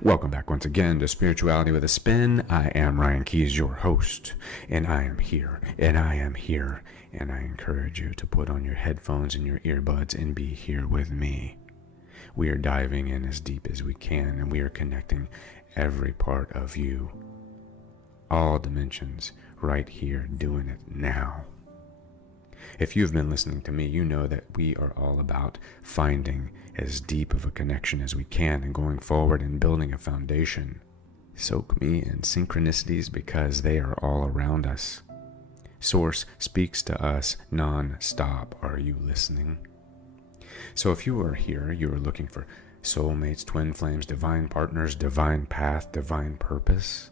Welcome back once again to Spirituality with a Spin. I am Ryan Keys, your host, and I am here, and I encourage you to put on your headphones and your earbuds and be here with me. We are diving in as deep as we can, and we are connecting every part of you, all dimensions, right here, doing it now. If you've been listening to me, you know that we are all about finding as deep of a connection as we can and going forward and building a foundation. Soak me in synchronicities because they are all around us. Source speaks to us non-stop. Are you listening? So if you are here, you are looking for soulmates, twin flames, divine partners, divine path, divine purpose,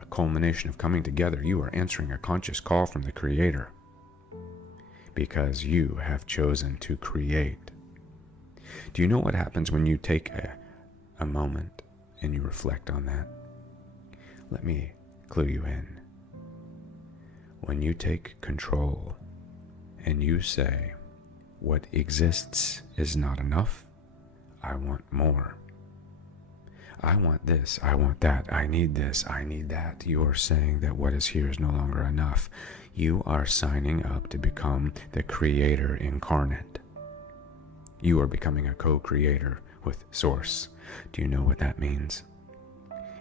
a culmination of coming together. You are answering a conscious call from the Creator because you have chosen to create. Do you know what happens when you take a moment and you reflect on that? Let me clue you in. When you take control and you say, what exists is not enough, I want more. I want this, I want that, I need this, I need that. You are saying that what is here is no longer enough. You are signing up to become the Creator incarnate. You are becoming a co-creator with Source. Do you know what that means?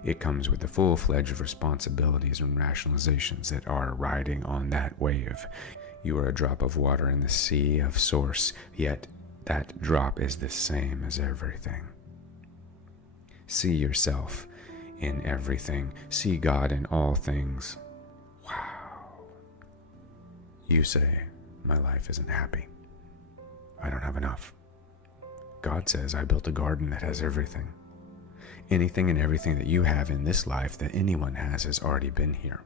It comes with the full-fledged responsibilities and rationalizations that are riding on that wave. You are a drop of water in the sea of Source, yet that drop is the same as everything. See yourself in everything. See God in all things. Wow. You say, my life isn't happy. I don't have enough. God says, I built a garden that has everything. Anything and everything that you have in this life that anyone has already been here.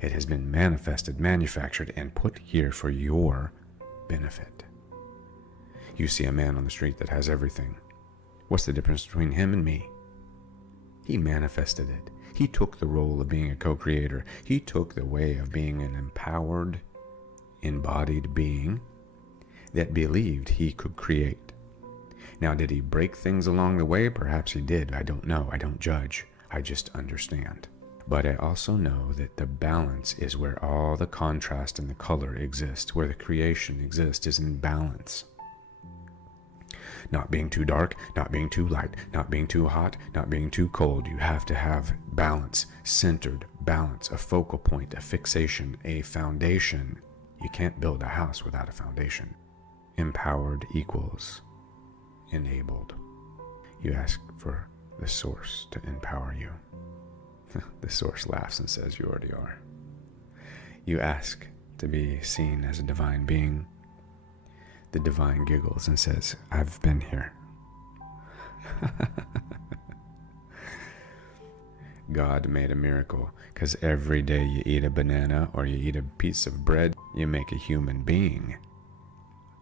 It has been manifested, manufactured, and put here for your benefit. You see a man on the street that has everything. What's the difference between him and me? He manifested it. He took the role of being a co-creator. He took the way of being an empowered, embodied being that believed he could create. Now, did he break things along the way? Perhaps he did. I don't know. I don't judge. I just understand. But I also know that the balance is where all the contrast and the color exists, where the creation exists is in balance. Not being too dark, not being too light, not being too hot, not being too cold. You have to have balance, centered balance, a focal point, a fixation, a foundation. You can't build a house without a foundation. Empowered equals enabled. You ask for the Source to empower you. The Source laughs and says, you already are. You ask to be seen as a divine being. The divine giggles and says, I've been here. God made a miracle because every day you eat a banana or you eat a piece of bread, you make a human being.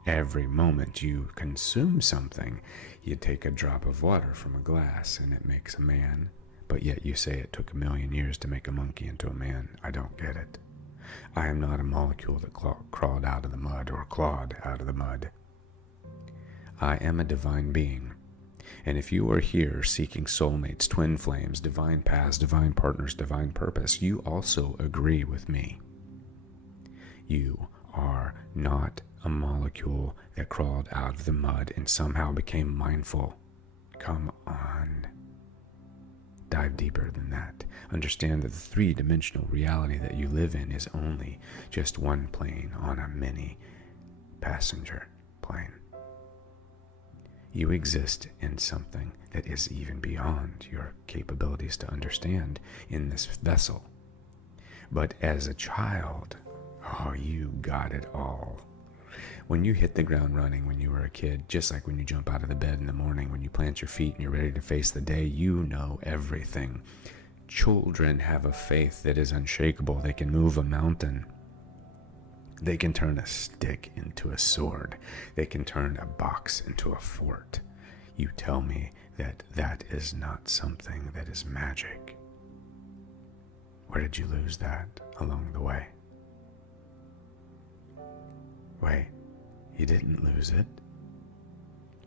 Every moment you consume something, you take a drop of water from a glass and it makes a man. But yet you say it took 1,000,000 years to make a monkey into a man. I don't get it. I am not a molecule that crawled out of the mud or clawed out of the mud. I am a divine being. And if you are here seeking soulmates, twin flames, divine paths, divine partners, divine purpose, you also agree with me. You are not a molecule that crawled out of the mud and somehow became mindful. Come on. Dive deeper than that. Understand that the three-dimensional reality that you live in is only just one plane on a mini passenger plane. You exist in something that is even beyond your capabilities to understand in this vessel. But as a child, oh, you got it all. When you hit the ground running when you were a kid, just like when you jump out of the bed in the morning, when you plant your feet and you're ready to face the day, you know everything. Children have a faith that is unshakable. They can move a mountain. They can turn a stick into a sword. They can turn a box into a fort. You tell me that that is not something that is magic. Where did you lose that along the way? Wait, you didn't lose it.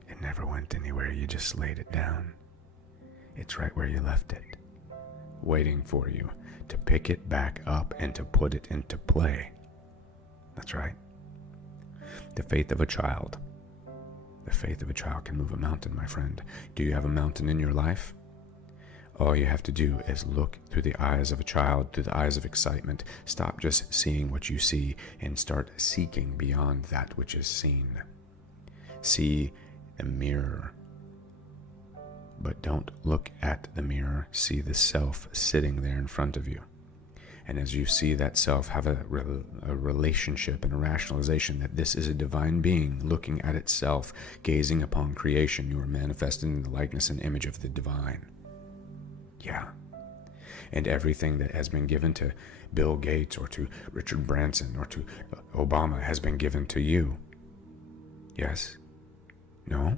It never went anywhere. You just laid it down. It's right where you left it, waiting for you to pick it back up and to put it into play. That's right. The faith of a child. The faith of a child can move a mountain, my friend. Do you have a mountain in your life? All you have to do is look through the eyes of a child, through the eyes of excitement. Stop just seeing what you see and start seeking beyond that which is seen. See the mirror. But don't look at the mirror. See the self sitting there in front of you. And as you see that self, have a relationship and a rationalization that this is a divine being looking at itself, gazing upon creation. You are manifested in the likeness and image of the divine. Yeah. And everything that has been given to Bill Gates or to Richard Branson or to Obama has been given to you. Yes? No?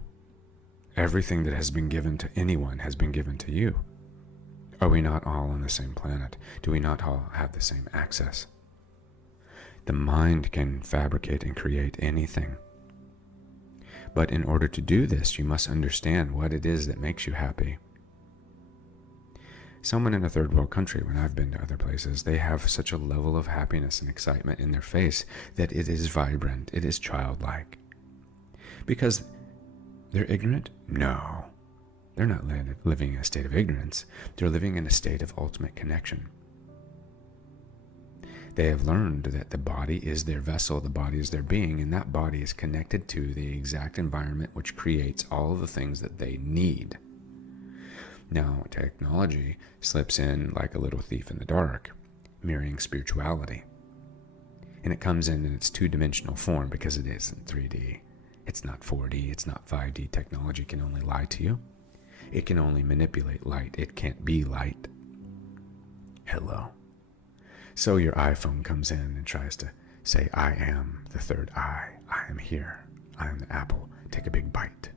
Everything that has been given to anyone has been given to you. Are we not all on the same planet? Do we not all have the same access? The mind can fabricate and create anything. But in order to do this, you must understand what it is that makes you happy. Someone in a third world country, when I've been to other places, they have such a level of happiness and excitement in their face that it is vibrant, it is childlike. Because they're ignorant? No. They're not living in a state of ignorance. They're living in a state of ultimate connection. They have learned that the body is their vessel, the body is their being, and that body is connected to the exact environment which creates all of the things that they need. Now, technology slips in like a little thief in the dark, mirroring spirituality. And it comes in its two-dimensional form because it isn't 3D. It's not 4D, it's not 5D. Technology can only lie to you. It can only manipulate light. It can't be light. Hello. So your iPhone comes in and tries to say, I am the third eye. I am here. I am the apple. Take a big bite.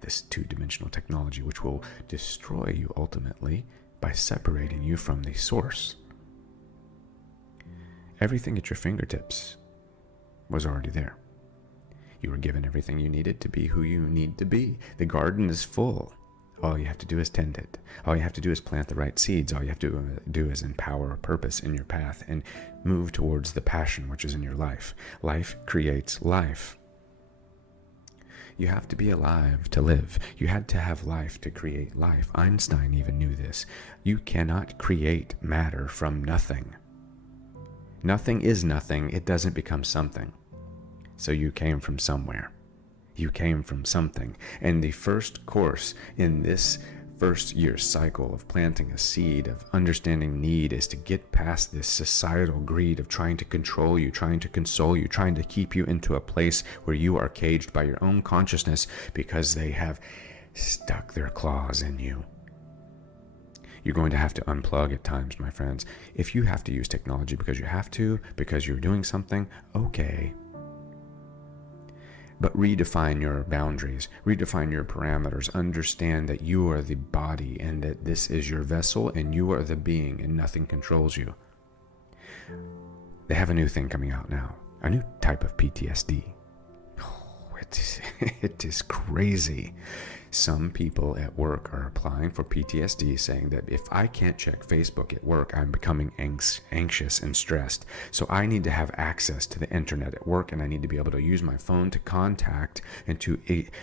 This two-dimensional technology which will destroy you ultimately by separating you from the source. Everything at your fingertips was already there. You were given everything you needed to be who you need to be. The garden is full. All you have to do is tend it. All you have to do is plant the right seeds. All you have to do is empower a purpose in your path and move towards the passion which is in your life. Life creates life. You have to be alive to live. You had to have life to create life. Einstein even knew this. You cannot create matter from nothing. Nothing is nothing. It doesn't become something. So you came from somewhere. You came from something. And the first course in this first year cycle of planting a seed, of understanding need, is to get past this societal greed of trying to control you, trying to console you, trying to keep you into a place where you are caged by your own consciousness because they have stuck their claws in you. You're going to have to unplug at times, my friends. If you have to use technology because you have to, because you're doing something, okay. But redefine your boundaries, redefine your parameters, understand that you are the body and that this is your vessel and you are the being and nothing controls you. They have a new thing coming out now, a new type of PTSD. Oh, it is crazy. Some people at work are applying for PTSD, saying that if I can't check Facebook at work, I'm becoming anxious and stressed. So I need to have access to the internet at work, and I need to be able to use my phone to contact and to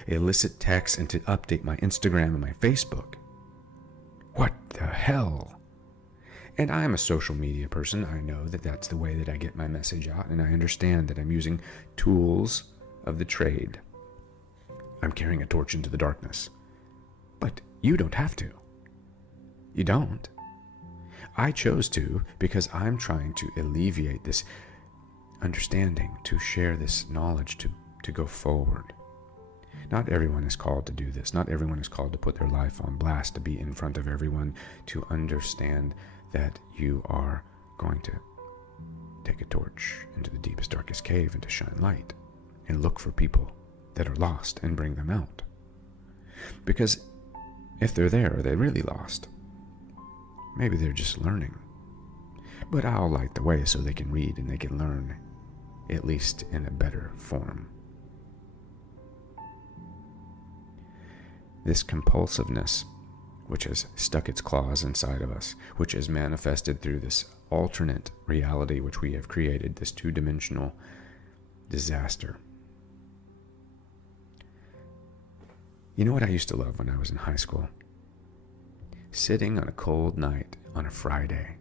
elicit text and to update my Instagram and my Facebook. What the hell? And I am a social media person. I know that that's the way that I get my message out, and I understand that I'm using tools of the trade. I'm carrying a torch into the darkness. But you don't have to. You don't. I chose to because I'm trying to alleviate this understanding, to share this knowledge, to go forward. Not everyone is called to do this. Not everyone is called to put their life on blast, to be in front of everyone, to understand that you are going to take a torch into the deepest, darkest cave and to shine light and look for people that are lost and bring them out. Because if they're there, are they really lost? Maybe they're just learning. But I'll light the way so they can read and they can learn, at least in a better form. This compulsiveness which has stuck its claws inside of us, which is manifested through this alternate reality which we have created, this two-dimensional disaster. You know what I used to love when I was in high school? Sitting on a cold night on a Friday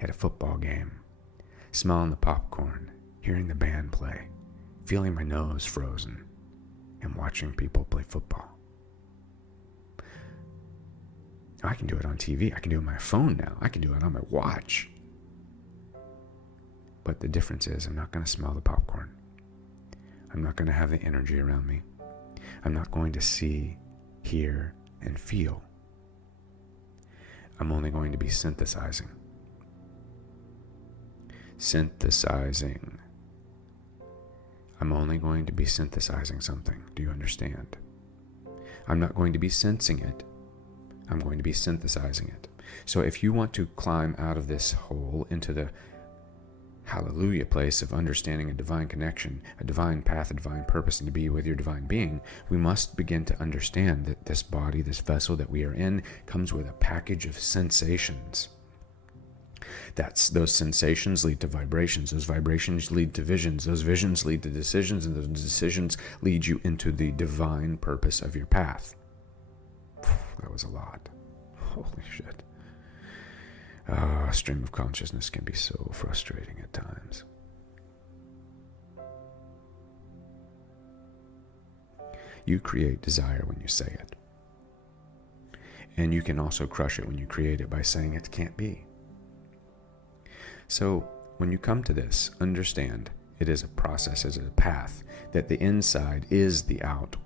at a football game, smelling the popcorn, hearing the band play, feeling my nose frozen, and watching people play football. I can do it on TV. I can do it on my phone now. I can do it on my watch. But the difference is I'm not going to smell the popcorn. I'm not going to have the energy around me. I'm not going to see, hear, and feel. I'm only going to be synthesizing. Synthesizing. I'm only going to be synthesizing something. Do you understand? I'm not going to be sensing it. I'm going to be synthesizing it. So if you want to climb out of this hole into the hallelujah place of understanding a divine connection, a divine path, a divine purpose, and to be with your divine being, we must begin to understand that this body, this vessel that we are in, comes with a package of sensations. Those sensations lead to vibrations. Those vibrations lead to visions. Those visions lead to decisions, and those decisions lead you into the divine purpose of your path. That was a lot. Holy shit. Stream of consciousness can be so frustrating at times. You create desire when you say it. And you can also crush it when you create it by saying it can't be. So when you come to this, understand it is a process, it is a path, that the inside is the out.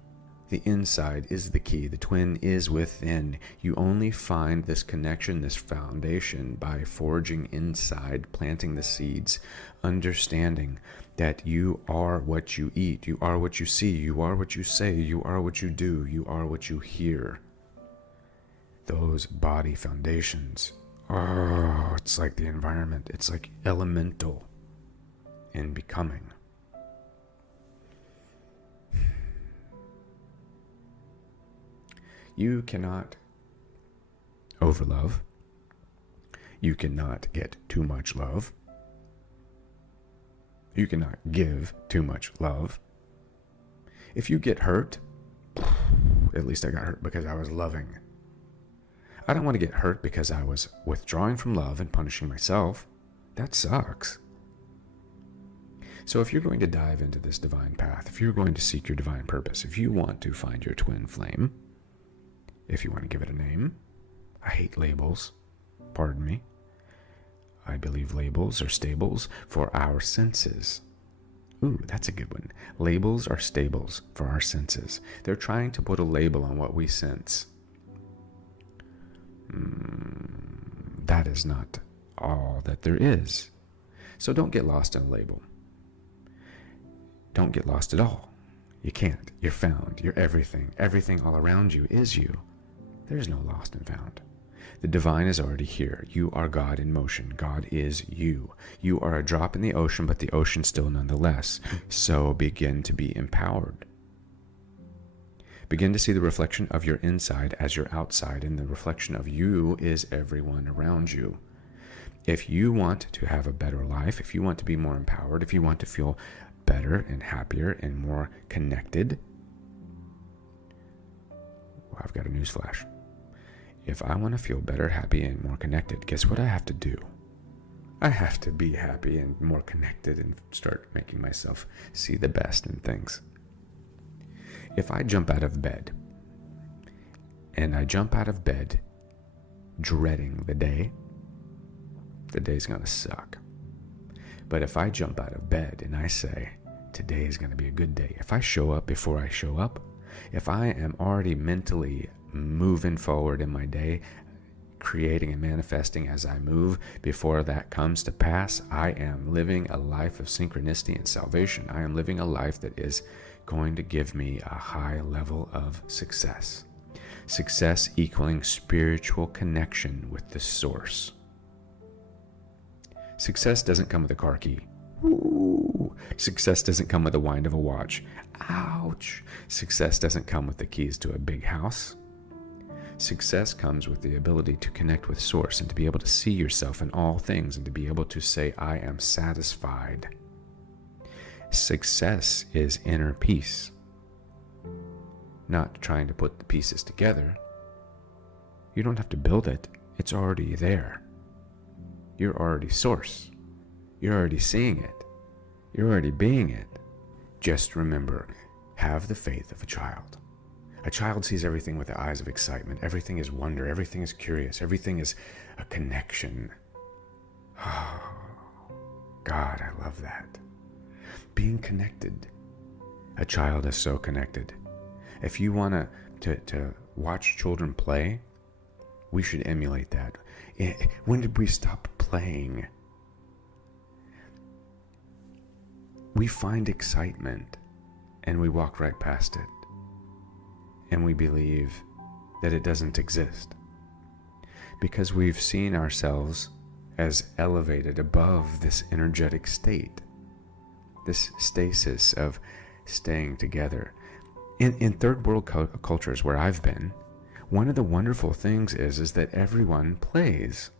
The inside is the key. The twin is within. You only find this connection, this foundation, by forging inside, planting the seeds, understanding that you are what you eat, you are what you see, you are what you say, you are what you do, you are what you hear. Those body foundations. Oh, it's like the environment. It's like elemental in becoming. You cannot overlove. You cannot get too much love. You cannot give too much love. If you get hurt, at least I got hurt because I was loving. I don't want to get hurt because I was withdrawing from love and punishing myself. That sucks. So if you're going to dive into this divine path, if you're going to seek your divine purpose, if you want to find your twin flame, if you want to give it a name, I hate labels, pardon me. I believe labels are stables for our senses. Ooh, that's a good one. Labels are stables for our senses. They're trying to put a label on what we sense. That is not all that there is. So don't get lost in a label. Don't get lost at all. You can't. You're found. You're everything. Everything all around you is you. There's no lost and found. The divine is already here. You are God in motion. God is you. You are a drop in the ocean, but the ocean still nonetheless. So begin to be empowered. Begin to see the reflection of your inside as your outside, and the reflection of you is everyone around you. If you want to have a better life, if you want to be more empowered, if you want to feel better and happier and more connected, well, I've got a news flash. If I want to feel better, happy, and more connected, guess what I have to do? I have to be happy and more connected and start making myself see the best in things. If I jump out of bed, and I jump out of bed dreading the day's going to suck. But if I jump out of bed and I say, today is going to be a good day, if I show up before I show up, if I am already mentally moving forward in my day, creating and manifesting as I move before that comes to pass, I am living a life of synchronicity and salvation. I am living a life that is going to give me a high level of success. Success equaling spiritual connection with the source. Success doesn't come with a car key. Ooh. Success doesn't come with the wind of a watch. Ouch. Success doesn't come with the keys to a big house. Success comes with the ability to connect with Source and to be able to see yourself in all things and to be able to say, I am satisfied. Success is inner peace. Not trying to put the pieces together. You don't have to build it. It's already there. You're already Source. You're already seeing it. You're already being it. Just remember, have the faith of a child. A child sees everything with the eyes of excitement. Everything is wonder. Everything is curious. Everything is a connection. Oh, God, I love that. Being connected. A child is so connected. If you want to watch children play, we should emulate that. When did we stop playing? We find excitement and we walk right past it. And we believe that it doesn't exist. Because we've seen ourselves as elevated above this energetic state. This stasis of staying together. In third world cultures where I've been, one of the wonderful things is that everyone plays.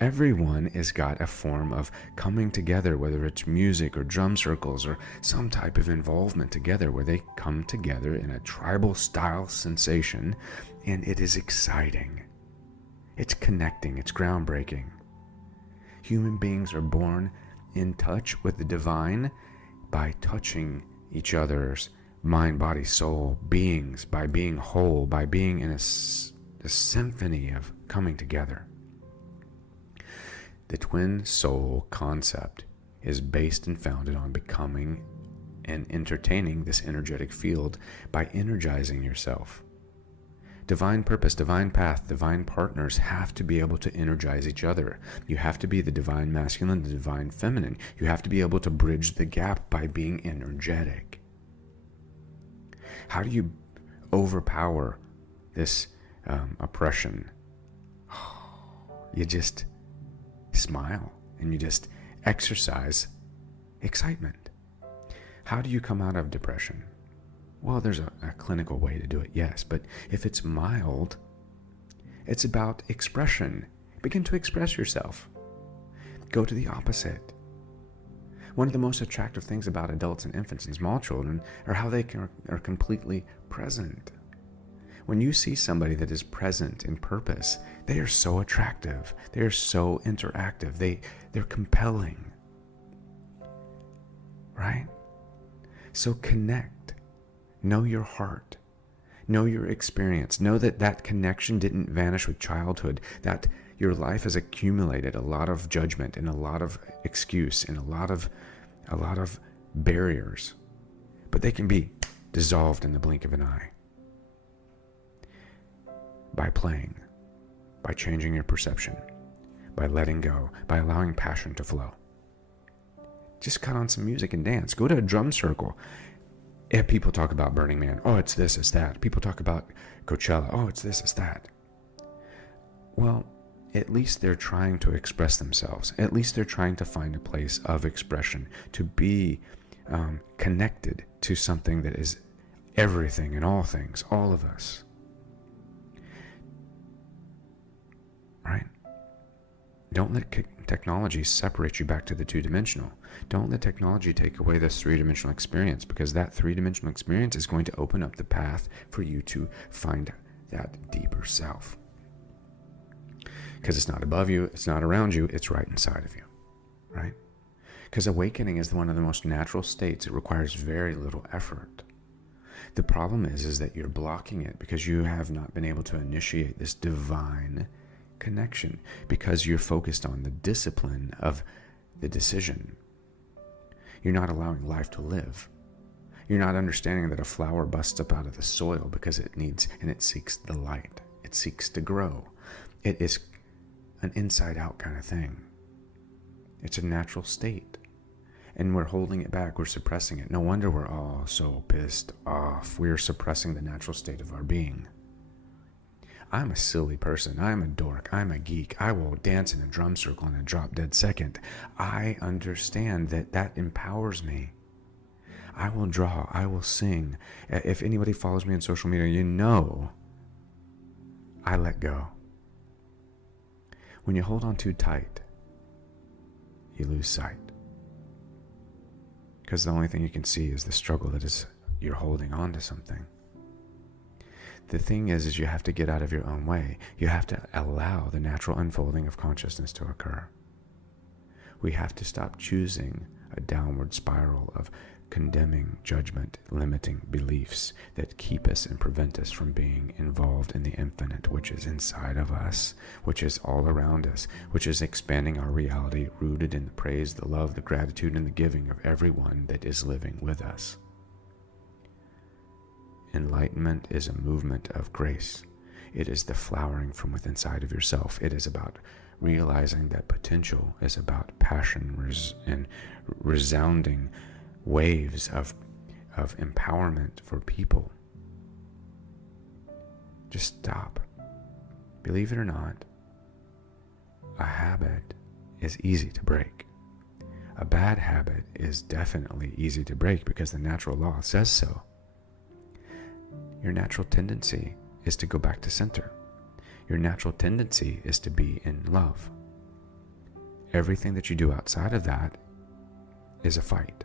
Everyone has got a form of coming together, whether it's music or drum circles or some type of involvement together where they come together in a tribal style sensation, and it is exciting. It's connecting, it's groundbreaking. Human beings are born in touch with the divine by touching each other's mind, body, soul, beings, by being whole, by being in a symphony of coming together. The twin soul concept is based and founded on becoming and entertaining this energetic field by energizing yourself. Divine purpose, divine path, divine partners have to be able to energize each other. You have to be the divine masculine, the divine feminine. You have to be able to bridge the gap by being energetic. How do you overpower this oppression? You just smile and you just exercise excitement. How do you come out of depression? Well, there's a clinical way to do it, yes, but if it's mild, it's about expression. Begin to express yourself. Go to the opposite. One of the most attractive things about adults and infants and small children are how they are completely present. When you see somebody that is present in purpose, they are so attractive. They are so interactive. They're compelling. Right? So connect. Know your heart. Know your experience. Know that that connection didn't vanish with childhood. That your life has accumulated a lot of judgment and a lot of excuse and a lot of barriers. But they can be dissolved in the blink of an eye. By playing, by changing your perception, by letting go, by allowing passion to flow. Just cut on some music and dance. Go to a drum circle. If people talk about Burning Man, oh, it's this, it's that. People talk about Coachella, oh, it's this, it's that. Well, at least they're trying to express themselves. At least they're trying to find a place of expression, to be connected to something that is everything and all things, all of us. Right? Don't let technology separate you back to the two-dimensional. Don't let technology take away this three-dimensional experience, because that three-dimensional experience is going to open up the path for you to find that deeper self. Because it's not above you, it's not around you, it's right inside of you. Right? Because awakening is one of the most natural states. It requires very little effort. The problem is that you're blocking it because you have not been able to initiate this divine connection, because you're focused on the discipline of the decision. You're not allowing life to live. You're not understanding that a flower busts up out of the soil because it needs, and it seeks the light. It seeks to grow. It is an inside-out kind of thing. It's a natural state. And we're holding it back. We're suppressing it. No wonder we're all so pissed off. We're suppressing the natural state of our being. I'm a silly person. I'm a dork. I'm a geek. I will dance in a drum circle in a drop dead second. I understand that that empowers me. I will draw. I will sing. If anybody follows me on social media, you know I let go. When you hold on too tight, you lose sight. Because the only thing you can see is the struggle that is you're holding on to something. The thing is you have to get out of your own way. You have to allow the natural unfolding of consciousness to occur. We have to stop choosing a downward spiral of condemning, judgment, limiting beliefs that keep us and prevent us from being involved in the infinite, which is inside of us, which is all around us, which is expanding our reality, rooted in the praise, the love, the gratitude, and the giving of everyone that is living with us. Enlightenment is a movement of grace. It is the flowering from within inside of yourself. It is about realizing that potential is about passion and resounding waves of empowerment for people. Just stop. Believe it or not, a habit is easy to break. A bad habit is definitely easy to break because the natural law says so. Your natural tendency is to go back to center. Your natural tendency is to be in love. Everything that you do outside of that is a fight.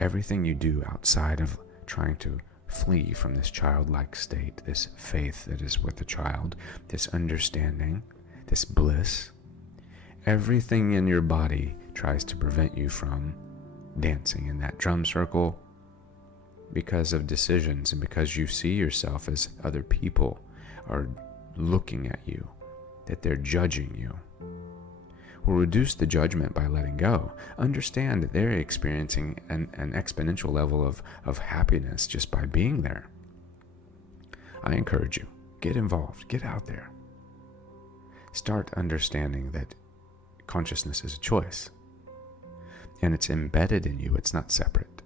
Everything you do outside of trying to flee from this childlike state, this faith that is with the child, this understanding, this bliss, everything in your body tries to prevent you from dancing in that drum circle because of decisions and because you see yourself as other people are looking at you, that they're judging you. Well, reduce the judgment by letting go. Understand that they're experiencing an exponential level of happiness just by being there. I encourage you, get involved, get out there. Start understanding that consciousness is a choice. And it's embedded in you, it's not separate.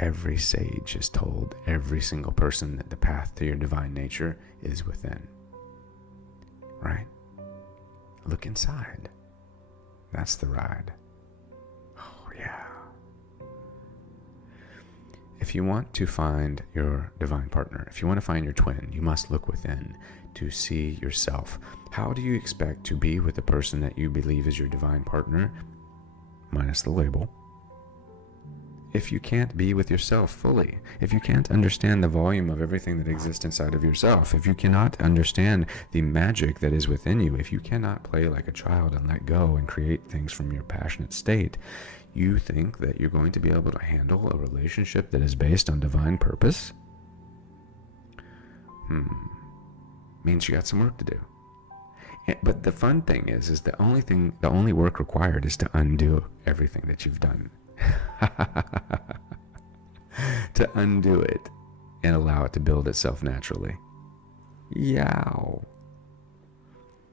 Every sage is told, every single person, that the path to your divine nature is within. Right? Look inside. That's the ride. Oh, yeah. If you want to find your divine partner, if you want to find your twin, you must look within to see yourself. How do you expect to be with the person that you believe is your divine partner, minus the label, if you can't be with yourself fully, if you can't understand the volume of everything that exists inside of yourself, if you cannot understand the magic that is within you, if you cannot play like a child and let go and create things from your passionate state, you think that you're going to be able to handle a relationship that is based on divine purpose? Means you got some work to do. But the fun thing is the only work required is to undo everything that you've done. To undo it and allow it to build itself naturally. Yow.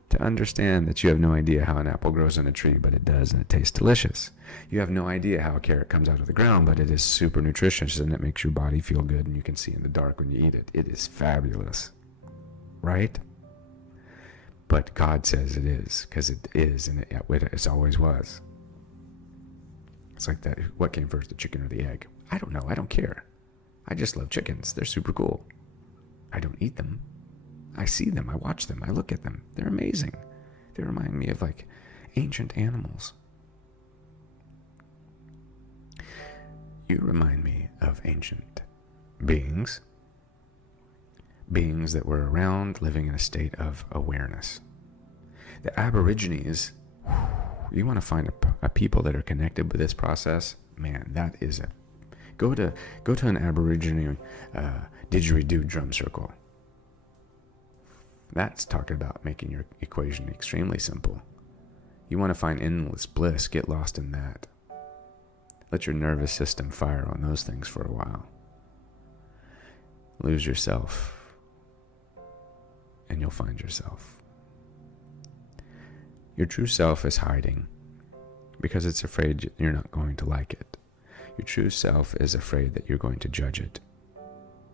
To understand that you have no idea how an apple grows on a tree, but it does, and it tastes delicious. You have no idea how a carrot comes out of the ground, but it is super nutritious and it makes your body feel good and you can see in the dark when you eat it. It is fabulous. Right? But God says it is, because it is, and it always was. It's like that, what came first, the chicken or the egg? I don't know, I don't care. I just love chickens, they're super cool. I don't eat them. I see them, I watch them, I look at them. They're amazing. They remind me of like ancient animals. You remind me of ancient beings. Beings that were around, living in a state of awareness. The Aborigines, you want to find a people that are connected with this process? Man, that is a... Go to an Aborigine didgeridoo drum circle. That's talking about making your equation extremely simple. You want to find endless bliss, get lost in that. Let your nervous system fire on those things for a while. Lose yourself, and you'll find yourself. Your true self is hiding because it's afraid you're not going to like it. Your true self is afraid that you're going to judge it,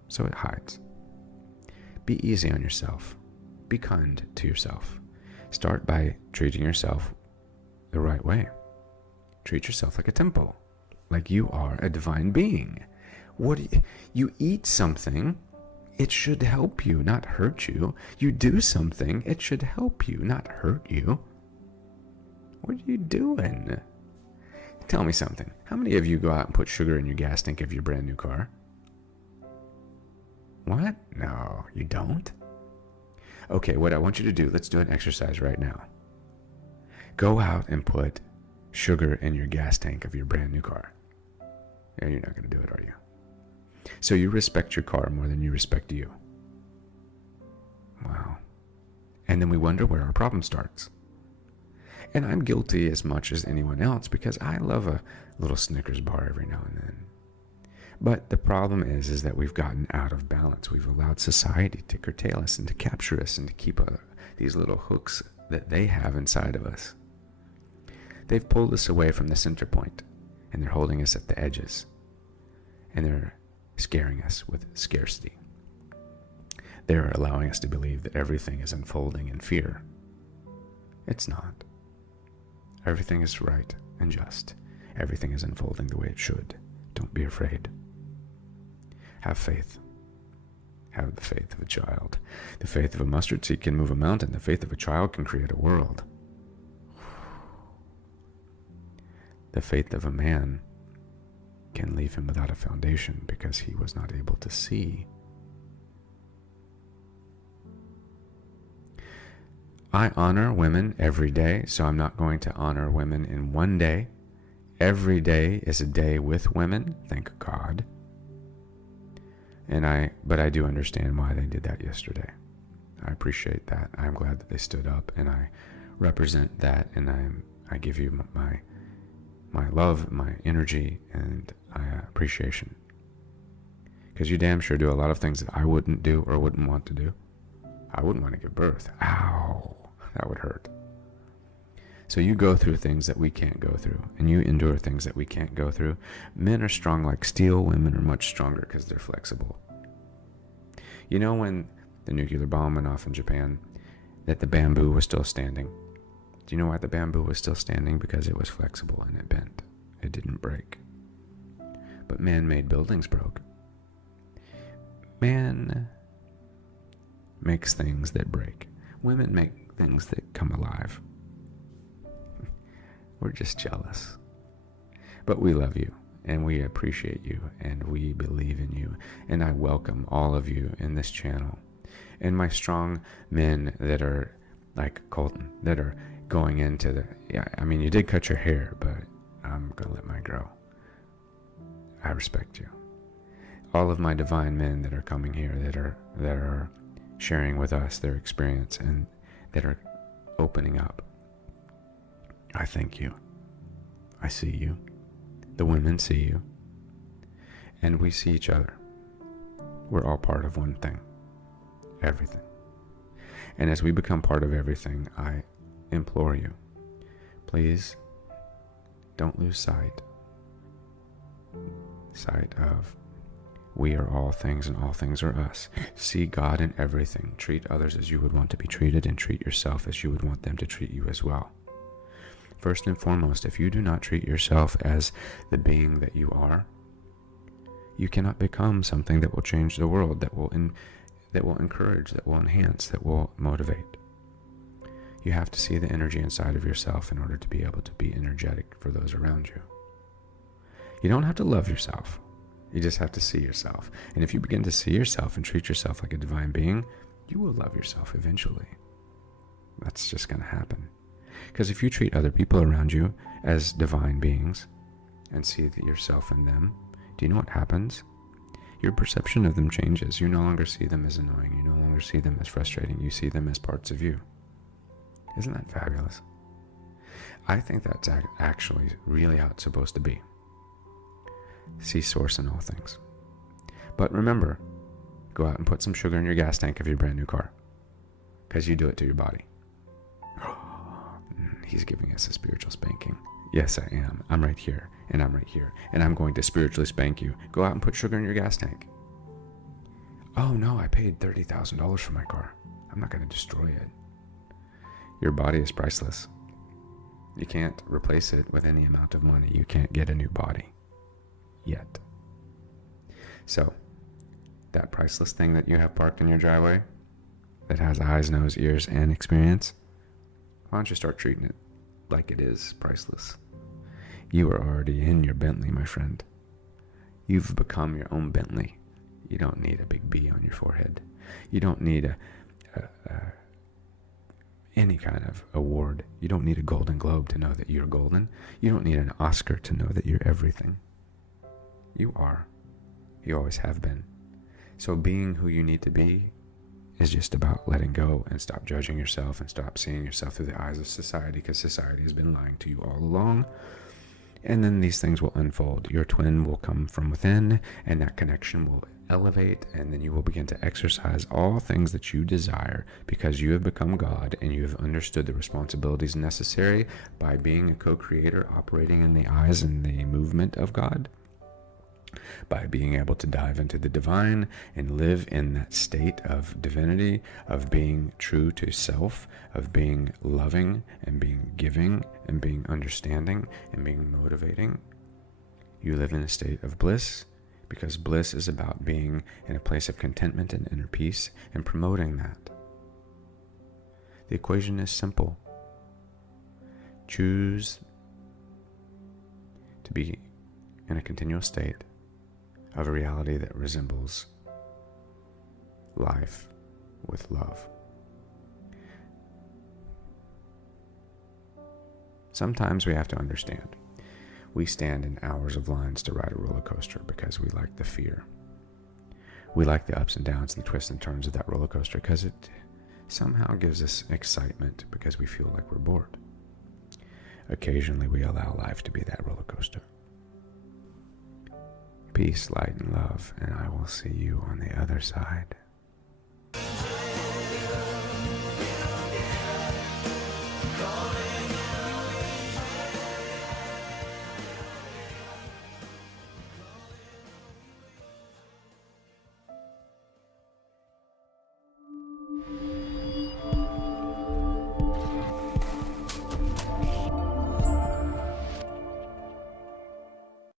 so it hides. Be easy on yourself. Be kind to yourself. Start by treating yourself the right way. Treat yourself like a temple, like you are a divine being. You eat something It should help you, not hurt you. You do something, it should help you, not hurt you. What are you doing? Tell me something. How many of you go out and put sugar in your gas tank of your brand new car? What? No, you don't? Okay, what I want you to do, let's do an exercise right now. Go out and put sugar in your gas tank of your brand new car. Yeah, you're not going to do it, are you? So you respect your car more than you respect you. Wow. And then we wonder where our problem starts. And I'm guilty as much as anyone else because I love a little Snickers bar every now and then. But the problem is that we've gotten out of balance. We've allowed society to curtail us and to capture us and to keep these little hooks that they have inside of us. They've pulled us away from the center point, and they're holding us at the edges. And they're scaring us with scarcity. They're allowing us to believe that everything is unfolding in fear. It's not. Everything is right and just. Everything is unfolding the way it should. Don't be afraid. Have faith. Have the faith of a child. The faith of a mustard seed can move a mountain. The faith of a child can create a world. The faith of a man can leave him without a foundation because he was not able to see. I honor women every day, so I'm not going to honor women in one day. Every day is a day with women, thank God. But I do understand why they did that yesterday. I appreciate that. I'm glad that they stood up, and I represent that, and I give you my love, my energy, and my appreciation. Because you damn sure do a lot of things that I wouldn't do or wouldn't want to do. I wouldn't want to give birth. Ow, that would hurt. So you go through things that we can't go through, and you endure things that we can't go through. Men are strong like steel. Women are much stronger because they're flexible. You know when the nuclear bomb went off in Japan, that the bamboo was still standing? Do you know why the bamboo was still standing? Because it was flexible and it bent. It didn't break. But man-made buildings broke. Man makes things that break. Women make things that come alive. We're just jealous. But we love you, and we appreciate you, and we believe in you, and I welcome all of you in this channel. And my strong men that are like Colton, that are going into the, you did cut your hair, but I'm going to let mine grow. I respect you. All of my divine men that are coming here, that are sharing with us their experience and that are opening up, I thank you. I see you. The women see you. And we see each other. We're all part of one thing. Everything. And as we become part of everything, I implore you, please don't lose sight of we are all things and all things are us. See God in everything. Treat others as you would want to be treated, and treat yourself as you would want them to treat you as well. First and foremost, if you do not treat yourself as the being that you are, you cannot become something that will change the world, that will encourage, that will enhance, that will motivate. You have to see the energy inside of yourself in order to be able to be energetic for those around you. You don't have to love yourself. You just have to see yourself. And if you begin to see yourself and treat yourself like a divine being, you will love yourself eventually. That's just going to happen. Because if you treat other people around you as divine beings and see yourself in them, do you know what happens? Your perception of them changes. You no longer see them as annoying. You no longer see them as frustrating. You see them as parts of you. Isn't that fabulous? I think that's actually really how it's supposed to be. See source in all things. But remember, go out and put some sugar in your gas tank of your brand new car. Because you do it to your body. He's giving us a spiritual spanking. Yes, I am. I'm right here, and I'm right here, and I'm going to spiritually spank you. Go out and put sugar in your gas tank. Oh no, I paid $30,000 for my car. I'm not going to destroy it. Your body is priceless. You can't replace it with any amount of money. You can't get a new body. Yet. So, that priceless thing that you have parked in your driveway that has eyes, nose, ears, and experience, why don't you start treating it like it is priceless? You are already in your Bentley, my friend. You've become your own Bentley. You don't need a big B on your forehead. You don't need any kind of award. You don't need a Golden Globe to know that you're golden. You don't need an Oscar to know that you're everything. You are. You always have been. So being who you need to be is just about letting go and stop judging yourself and stop seeing yourself through the eyes of society, because society has been lying to you all along. And then these things will unfold. Your twin will come from within, and that connection will elevate, and then you will begin to exercise all things that you desire, because you have become God and you have understood the responsibilities necessary by being a co-creator, operating in the eyes and the movement of God, by being able to dive into the divine and live in that state of divinity, of being true to self, of being loving and being giving and being understanding and being motivating. You live in a state of bliss, because bliss is about being in a place of contentment and inner peace and promoting that. The equation is simple. Choose to be in a continual state of a reality that resembles life with love. Sometimes we have to understand. We stand in hours of lines to ride a roller coaster because we like the fear. We like the ups and downs and the twists and turns of that roller coaster because it somehow gives us excitement, because we feel like we're bored. Occasionally we allow life to be that roller coaster. Peace, light, and love, and I will see you on the other side.